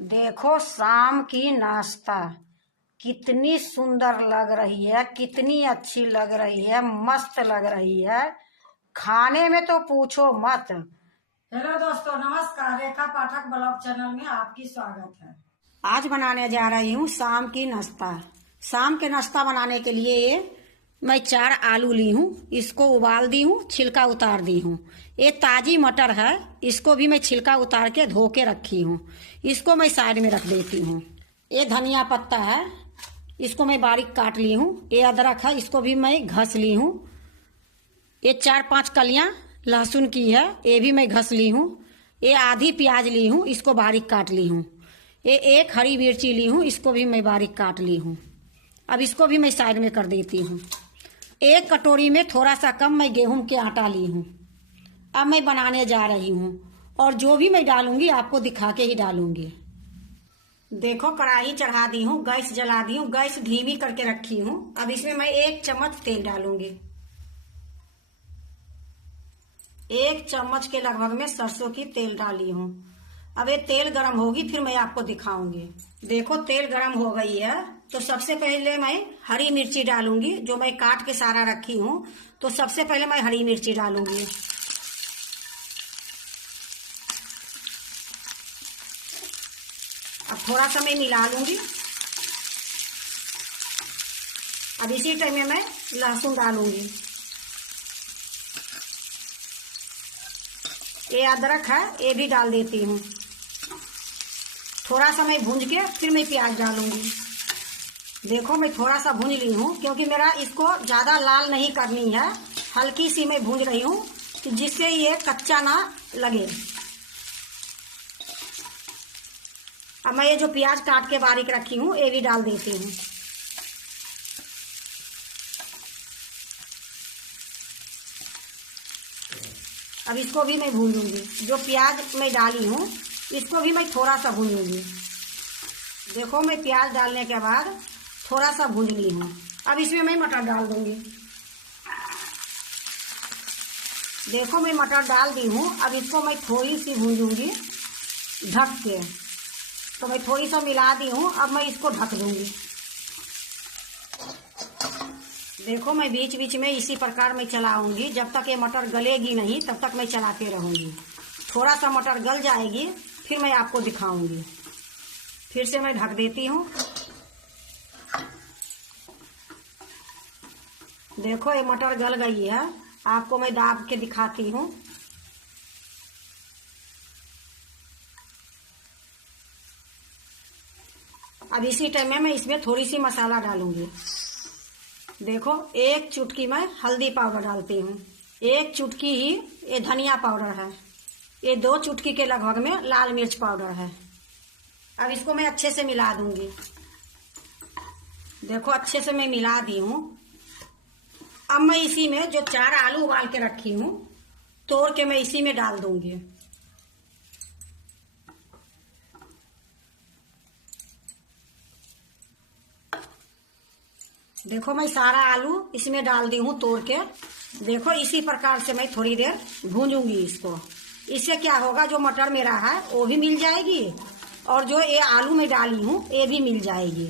देखो शाम की नाश्ता कितनी सुंदर लग रही है, कितनी अच्छी लग रही है, मस्त लग रही है। खाने में तो पूछो मत। हेलो दोस्तों, नमस्कार। रेखा पाठक ब्लॉग चैनल में आपकी स्वागत है। आज बनाने जा रही हूँ शाम की नाश्ता। शाम के नाश्ता बनाने के लिए मैं 4 आलू ली हूँ, इसको उबाल दी हूँ, छिलका उतार दी हूँ। ये ताजी मटर है, इसको भी मैं छिलका उतार के धो के रखी हूँ, इसको मैं साइड में रख देती हूँ। ये धनिया पत्ता है, इसको मैं बारीक काट ली हूँ। ये अदरक है, इसको भी मैं घस ली हूँ। ये 4-5 कलियां लहसुन की है, ये भी मैं घस ली हूँ। ये आधी प्याज ली हूँ, इसको बारीक काट ली हूँ। ये 1 हरी मिर्ची ली हूँ, इसको भी मैं बारीक काट ली हूँ। अब इसको भी मैं साइड में कर देती हूँ। 1 कटोरी में थोड़ा सा कम मैं गेहूं के आटा ली हूँ। अब मैं बनाने जा रही हूँ और जो भी मैं डालूंगी आपको दिखा के ही डालूंगी। देखो कढ़ाई चढ़ा दी हूँ, गैस जला दी हूँ, गैस धीमी करके रखी हूँ। अब इसमें मैं 1 चम्मच तेल डालूंगी। 1 चम्मच के लगभग में सरसों की तेल डाली हूँ। अब ये तेल गरम होगी फिर मैं आपको दिखाऊंगी। देखो तेल गरम हो गई है, तो सबसे पहले मैं हरी मिर्ची डालूंगी, जो मैं काट के सारा रखी हूँ। तो सबसे पहले मैं हरी मिर्ची डालूंगी। अब थोड़ा सा मैं मिला लूंगी। अब इसी टाइम में मैं लहसुन डालूंगी। ये अदरक है, ये भी डाल देती हूँ। थोड़ा सा मैं भूंज के फिर मैं प्याज डालूंगी। देखो मैं थोड़ा सा भूंज ली हूँ, क्योंकि मेरा इसको ज्यादा लाल नहीं करनी है, हल्की सी मैं भूंज रही हूँ जिससे ये कच्चा ना लगे। अब मैं ये जो प्याज काट के बारीक रखी हूँ ये भी डाल देती हूँ। अब इसको भी मैं भूंजूंगी। जो प्याज मैं डाली हूँ इसको भी मैं थोड़ा सा भूंजूंगी। देखो मैं प्याज डालने के बाद थोड़ा सा भूंज ली हूँ। अब इसमें मैं मटर डाल दूंगी। देखो मैं मटर डाल दी हूँ। अब इसको मैं थोड़ी सी भूंजूंगी ढक के। तो मैं थोड़ी सा मिला दी हूँ, अब मैं इसको ढक दूंगी। देखो मैं बीच बीच में इसी प्रकार मैं चलाऊंगी, जब तक ये मटर गलेगी नहीं तब तक मैं चलाते रहूंगी। थोड़ा सा मटर गल जाएगी फिर मैं आपको दिखाऊंगी। फिर से मैं ढक देती हूँ। देखो ये मटर गल गई है, आपको मैं दाब के दिखाती हूँ। अब इसी टाइम में मैं इसमें थोड़ी सी मसाला डालूंगी। देखो 1 चुटकी मैं हल्दी पाउडर डालती हूँ। 1 चुटकी ही ये धनिया पाउडर है। ये 2 चुटकी के लगभग में लाल मिर्च पाउडर है। अब इसको मैं अच्छे से मिला दूंगी। देखो अच्छे से मैं मिला दी हूँ। अब मैं इसी में जो 4 आलू उबाल के रखी हूँ तोड़ के मैं इसी में डाल दूंगी। देखो मैं सारा आलू इसमें डाल दी हूँ तोड़ के। देखो इसी प्रकार से मैं थोड़ी देर भूंजूंगी इसको। इससे क्या होगा, जो मटर मेरा है वो भी मिल जाएगी और जो ये आलू मैं डाली हूँ ये भी मिल जाएगी।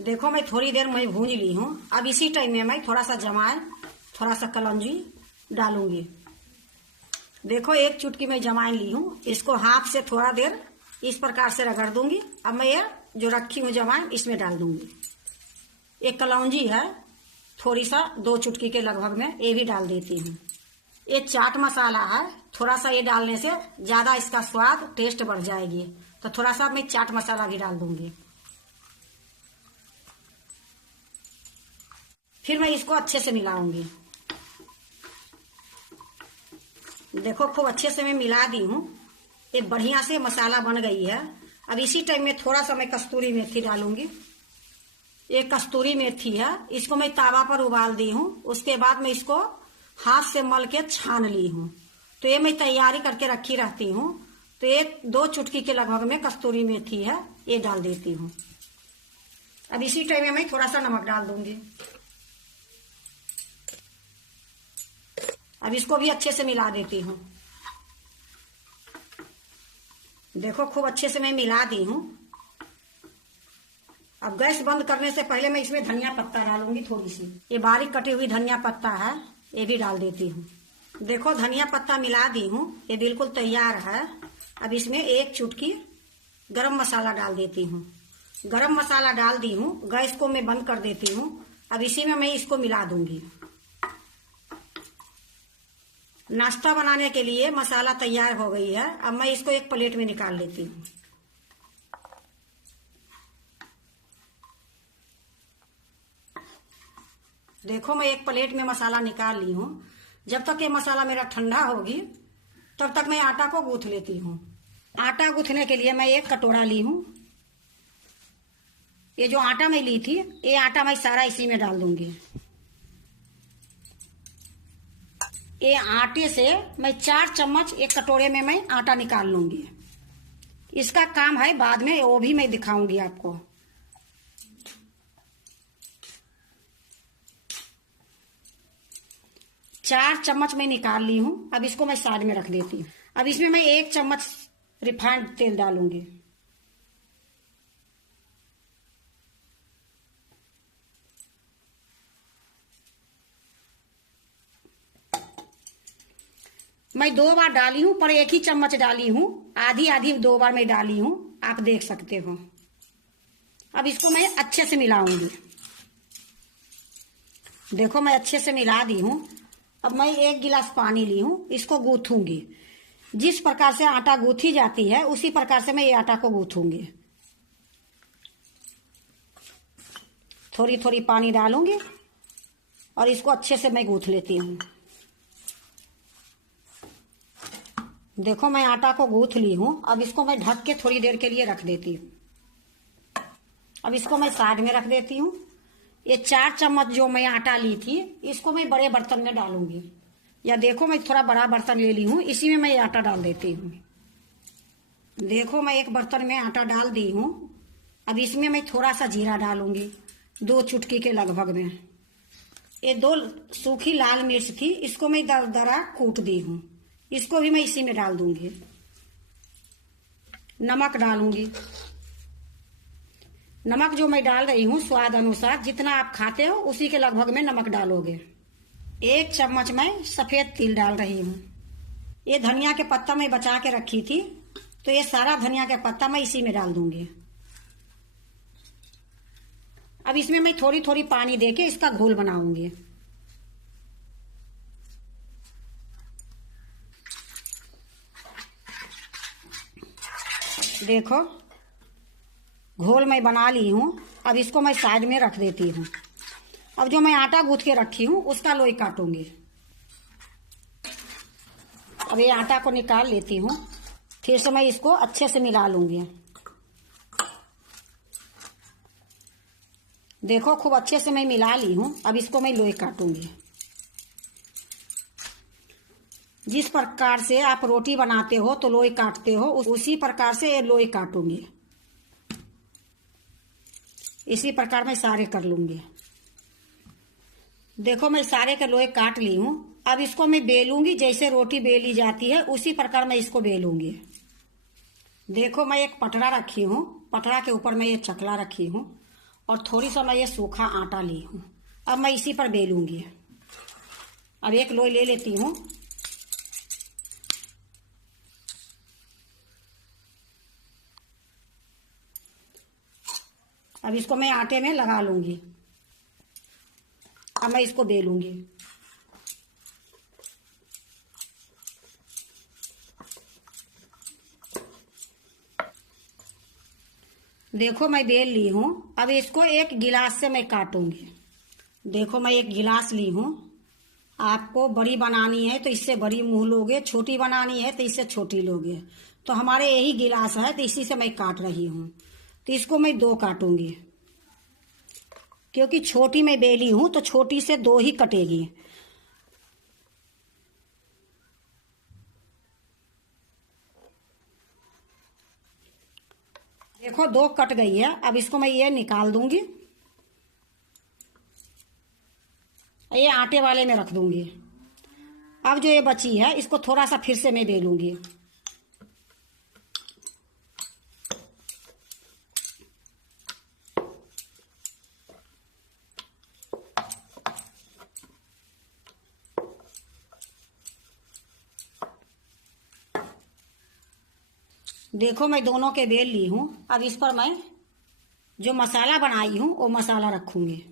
देखो मैं थोड़ी देर मैं भूंज ली हूँ। अब इसी टाइम में मैं थोड़ा सा जमाइन, थोड़ा सा कलौंजी डालूंगी। देखो 1 चुटकी मैं जमाइन ली हूँ, इसको हाथ से थोड़ा देर इस प्रकार से रगड़ दूंगी। अब मैं ये जो रखी हूँ जमाइन इसमें डाल दूंगी। एक कलौंजी है, थोड़ी सा 2 चुटकी के लगभग में ये भी डाल देती हूँ। ये चाट मसाला है, थोड़ा सा ये डालने से ज्यादा इसका स्वाद टेस्ट बढ़ जाएगी, तो थोड़ा सा मैं चाट मसाला भी डाल दूंगी। फिर मैं इसको अच्छे से मिलाऊंगी। देखो खूब अच्छे से मैं मिला दी हूँ। ये बढ़िया से मसाला बन गई है। अब इसी टाइम में थोड़ा सा मैं कस्तूरी मेथी डालूंगी। ये कस्तूरी मेथी है, इसको मैं तावा पर उबाल दी हूँ, उसके बाद मैं इसको हाथ से मल के छान ली हूँ। तो ये मैं तैयारी करके रखी रहती हूँ। तो ये 2 चुटकी के लगभग में कस्तूरी मेथी है, ये डाल देती हूँ। अब इसी टाइम में मैं थोड़ा सा नमक डाल दूंगी। अब इसको भी अच्छे से मिला देती हूँ। देखो खूब अच्छे से मैं मिला दी हूँ। अब गैस बंद करने से पहले मैं इसमें धनिया पत्ता डालूंगी थोड़ी सी। ये बारीक कटी हुई धनिया पत्ता है, ये भी डाल देती हूँ। देखो धनिया पत्ता मिला दी हूँ, ये बिल्कुल तैयार है। अब इसमें एक चुटकी गरम मसाला डाल देती हूँ। गरम मसाला डाल दी हूँ, गैस को मैं बंद कर देती हूँ। अब इसी में मैं इसको मिला दूंगी। नाश्ता बनाने के लिए मसाला तैयार हो गई है। अब मैं इसको एक प्लेट में निकाल लेती हूँ। देखो मैं एक प्लेट में मसाला निकाल ली हूँ। जब तक ये मसाला मेरा ठंडा होगी तब तक मैं आटा को गूंथ लेती हूँ। आटा गूंथने के लिए मैं एक कटोरा ली हूँ। ये जो आटा मैं ली थी, ये आटा मैं सारा इसी में डाल दूंगी। ये आटे से मैं 4 चम्मच एक कटोरे में मैं आटा निकाल लूंगी। इसका काम है बाद में, वो भी मैं दिखाऊंगी आपको। चार चम्मच मैं निकाल ली हूं। अब इसको मैं साइड में रख देती हूँ। अब इसमें मैं 1 चम्मच रिफाइंड तेल डालूंगी। मैं 2 बार डाली हूं, पर 1 ही चम्मच डाली हूं। आधी आधी 2 बार मैं डाली हूं, आप देख सकते हो। अब इसको मैं अच्छे से मिलाऊंगी। देखो मैं अच्छे से मिला दी हूं। अब मैं 1 गिलास पानी ली हूं, इसको गूंथूंगी। जिस प्रकार से आटा गूंथी जाती है उसी प्रकार से मैं ये आटा को गूंथूंगी। थोड़ी थोड़ी पानी डालूंगी और इसको अच्छे से मैं गूंथ लेती हूँ। देखो मैं आटा को गूंथ ली हूँ। अब इसको मैं ढक के थोड़ी देर के लिए रख देती हूँ। अब इसको मैं साइड में रख देती हूँ। ये 4 चम्मच जो मैं आटा ली थी, इसको मैं बड़े बर्तन में डालूंगी। या देखो मैं थोड़ा बड़ा बर्तन ले ली हूँ, इसी में मैं ये आटा डाल देती हूँ। देखो मैं एक बर्तन में आटा डाल दी हूँ। अब इसमें मैं थोड़ा सा जीरा डालूंगी, 2 चुटकी के लगभग में। ये 2 सूखी लाल मिर्च थी, इसको मैं दरदरा कूट दी हूँ, इसको भी मैं इसी में डाल दूंगी। नमक डालूंगी। नमक जो मैं डाल रही हूँ स्वाद अनुसार, जितना आप खाते हो उसी के लगभग में नमक डालोगे। 1 चम्मच मैं सफेद तिल डाल रही हूँ। ये धनिया के पत्ता मैं बचा के रखी थी, तो ये सारा धनिया के पत्ता मैं इसी में डाल दूंगी। अब इसमें मैं थोड़ी थोड़ी पानी देके इसका घोल बनाऊंगी। देखो घोल मैं बना ली हूँ। अब इसको मैं साइड में रख देती हूँ। अब जो मैं आटा गूंथ के रखी हूँ उसका लोई काटूंगी। अब ये आटा को निकाल लेती हूँ, फिर से मैं इसको अच्छे से मिला लूंगी। देखो खूब अच्छे से मैं मिला ली हूँ। अब इसको मैं लोई काटूंगी। जिस प्रकार से आप रोटी बनाते हो तो लोई काटते हो, उसी प्रकार से ये लोई काटूंगी। इसी प्रकार मैं सारे कर लूंगी। देखो मैं सारे के लोई काट ली हूँ। अब इसको मैं बेलूंगी, जैसे रोटी बेली जाती है उसी प्रकार मैं इसको बेलूंगी। देखो मैं एक पटरा रखी हूँ, पटरा के ऊपर मैं ये चकला रखी हूँ और थोड़ी सा मैं ये सूखा आटा ली हूँ। अब मैं इसी पर बेलूंगी। अब एक लोई ले लेती हूँ। अब इसको मैं आटे में लगा लूंगी। अब मैं इसको बेलूंगी। देखो मैं बेल ली हूँ। अब इसको एक गिलास से मैं काटूंगी। देखो मैं एक गिलास ली हूँ। आपको बड़ी बनानी है तो इससे बड़ी मुंह लोगे, छोटी बनानी है तो इससे छोटी लोगे। तो हमारे यही गिलास है तो इसी से मैं काट रही हूँ। तो इसको मैं 2 काटूंगी, क्योंकि छोटी मैं बेली हूं तो छोटी से 2 ही कटेगी। देखो 2 कट गई है। अब इसको मैं ये निकाल दूंगी, ये आटे वाले में रख दूंगी। अब जो ये बची है इसको थोड़ा सा फिर से मैं बेलूंगी। देखो मैं दोनों के बेल ली हूँ। अब इस पर मैं जो मसाला बनाई हूँ वो मसाला रखूंगी।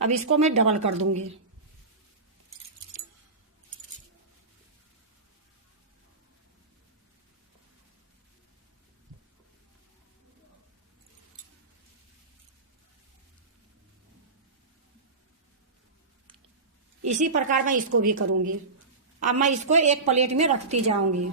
अब इसको मैं डबल कर दूंगी। इसी प्रकार मैं इसको भी करूंगी। अब मैं इसको एक प्लेट में रखती जाऊंगी।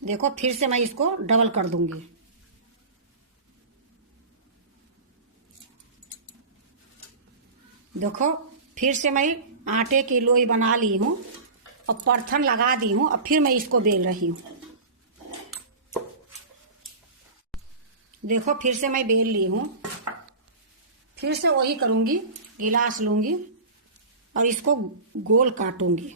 देखो फिर से मैं इसको डबल कर दूंगी। देखो फिर से मैं आटे की लोई बना ली हूँ और परथन लगा दी हूँ। अब फिर मैं इसको बेल रही हूँ। देखो फिर से मैं बेल ली हूँ। फिर से वही करूंगी, गिलास लूंगी और इसको गोल काटूंगी।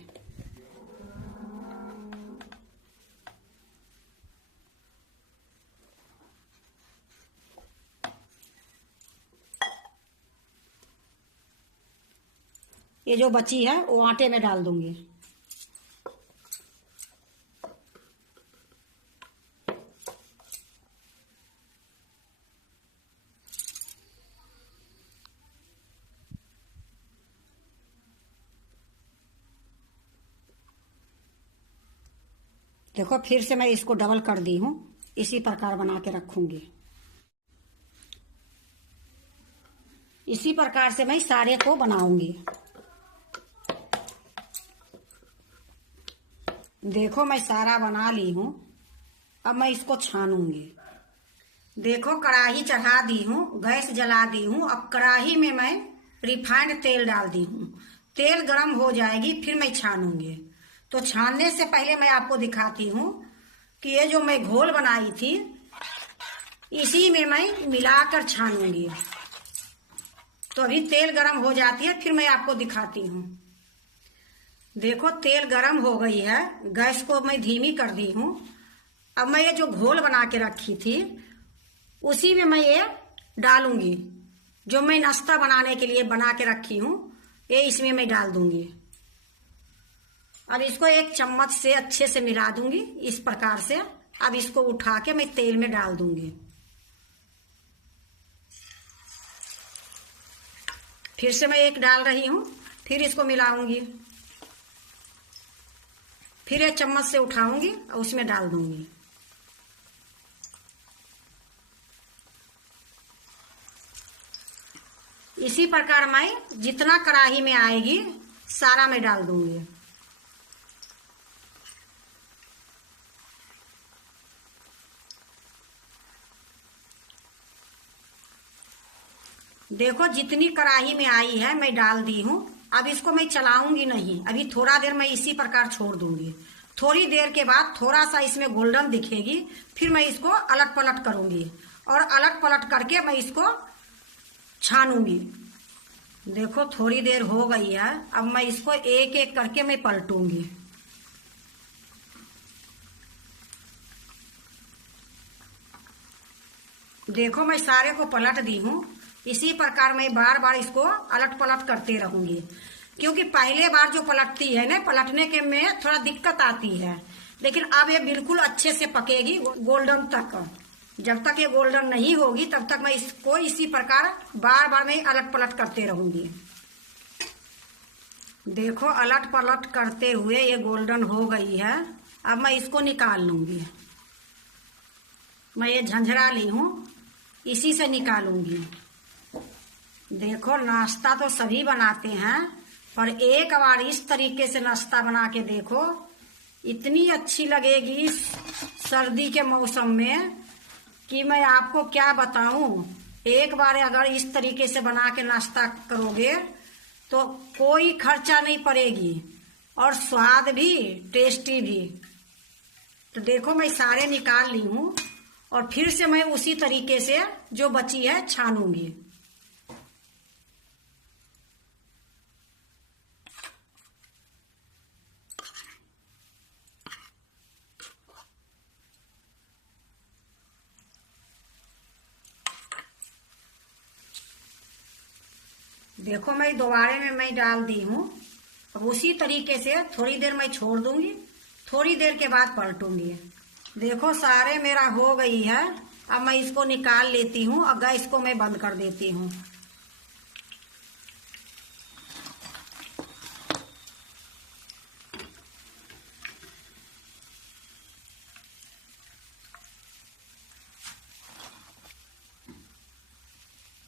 ये जो बची है वो आटे में डाल दूंगी। देखो फिर से मैं इसको डबल कर दी हूँ। इसी प्रकार बना के रखूंगी। इसी प्रकार से मैं सारे को बनाऊंगी। देखो मैं सारा बना ली हूँ। अब मैं इसको छानूंगी। देखो कढ़ाई चढ़ा दी हूँ, गैस जला दी हूँ। अब कढ़ाई में मैं रिफाइंड तेल डाल दी हूँ। तेल गरम हो जाएगी फिर मैं छानूंगी। तो छानने से पहले मैं आपको दिखाती हूँ कि ये जो मैं घोल बनाई थी इसी में मैं मिलाकर छानूंगी। तो अभी तेल गरम हो जाती है फिर मैं आपको दिखाती हूँ। देखो तेल गरम हो गई है, गैस को मैं धीमी कर दी हूँ। अब मैं ये जो घोल बना के रखी थी उसी में मैं ये डालूंगी। जो मैं नाश्ता बनाने के लिए बना के रखी हूँ ये इसमें मैं डाल दूंगी। अब इसको एक चम्मच से अच्छे से मिला दूंगी इस प्रकार से। अब इसको उठा के मैं तेल में डाल दूंगी। फिर से मैं एक डाल रही हूँ, फिर इसको मिलाऊंगी। फिर एक चम्मच से उठाऊंगी और उसमें डाल दूंगी। इसी प्रकार मैं जितना कढ़ाई में आएगी सारा मैं डाल दूंगी। देखो जितनी कढ़ाई में आई है मैं डाल दी हूँ। अब इसको मैं चलाऊंगी नहीं, अभी थोड़ा देर मैं इसी प्रकार छोड़ दूंगी। थोड़ी देर के बाद थोड़ा सा इसमें गोल्डन दिखेगी फिर मैं इसको अलट पलट करूंगी और अलट पलट करके मैं इसको छानूंगी। देखो थोड़ी देर हो गई है। अब मैं इसको एक एक करके मैं पलटूंगी। देखो मैं सारे को पलट दी हूँ। इसी प्रकार मैं बार बार इसको अलट पलट करते रहूंगी, क्योंकि पहले बार जो पलटती है ना, पलटने के में थोड़ा दिक्कत आती है। लेकिन अब ये बिल्कुल अच्छे से पकेगी गोल्डन तक। जब तक ये गोल्डन नहीं होगी तब तक मैं इसको इसी प्रकार बार बार मैं अलट पलट करते रहूंगी। देखो अलट पलट करते हुए ये गोल्डन हो गई है। अब मैं इसको निकाल लूंगी। मैं ये झंझरा ली हूँ, इसी से निकालूंगी। देखो नाश्ता तो सभी बनाते हैं, पर एक बार इस तरीके से नाश्ता बना के देखो, इतनी अच्छी लगेगी सर्दी के मौसम में कि मैं आपको क्या बताऊं। एक बार अगर इस तरीके से बना के नाश्ता करोगे तो कोई खर्चा नहीं पड़ेगी और स्वाद भी टेस्टी भी। तो देखो मैं सारे निकाल ली हूँ और फिर से मैं उसी तरीके से जो बची है छानूंगी। देखो मैं दोबारे में मैं डाल दी हूँ। अब उसी तरीके से थोड़ी देर मैं छोड़ दूंगी, थोड़ी देर के बाद पलटूंगी। देखो सारे मेरा हो गई है। अब मैं इसको निकाल लेती हूँ और गैस को मैं बंद कर देती हूँ।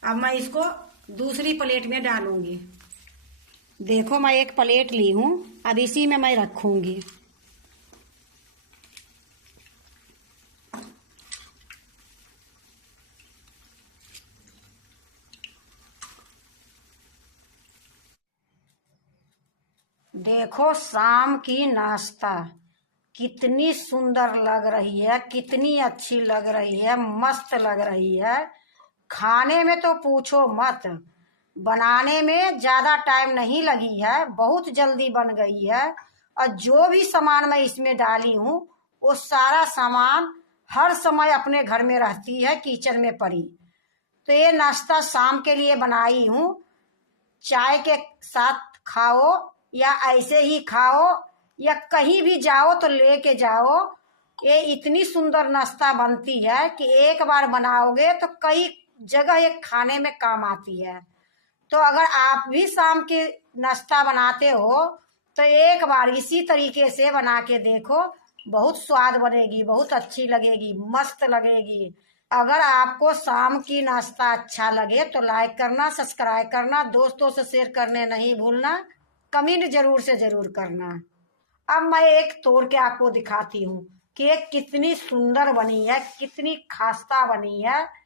अब मैं इसको दूसरी प्लेट में डालूंगी। देखो मैं एक प्लेट ली हूँ, अब इसी में मैं रखूंगी। देखो शाम की नाश्ता कितनी सुंदर लग रही है, कितनी अच्छी लग रही है, मस्त लग रही है। खाने में तो पूछो मत, बनाने में ज्यादा टाइम नहीं लगी है, बहुत जल्दी बन गई है। और जो भी सामान मैं इसमें डाली हूँ वो सारा सामान हर समय अपने घर में रहती है, किचन में पड़ी। तो ये नाश्ता शाम के लिए बनाई हूँ। चाय के साथ खाओ या ऐसे ही खाओ या कहीं भी जाओ तो लेके जाओ। ये इतनी सुंदर नाश्ता बनती है कि एक बार बनाओगे तो कई जगह ये खाने में काम आती है। तो अगर आप भी शाम के नाश्ता बनाते हो तो एक बार इसी तरीके से बना के देखो, बहुत स्वाद बनेगी, बहुत अच्छी लगेगी, मस्त लगेगी। अगर आपको शाम की नाश्ता अच्छा लगे तो लाइक करना, सब्सक्राइब करना, दोस्तों से शेयर करने नहीं भूलना, कमेंट जरूर से जरूर करना। अब मैं एक तोड़ के आपको दिखाती हूँ कि ये कितनी सुंदर बनी है, कितनी खास्ता बनी है।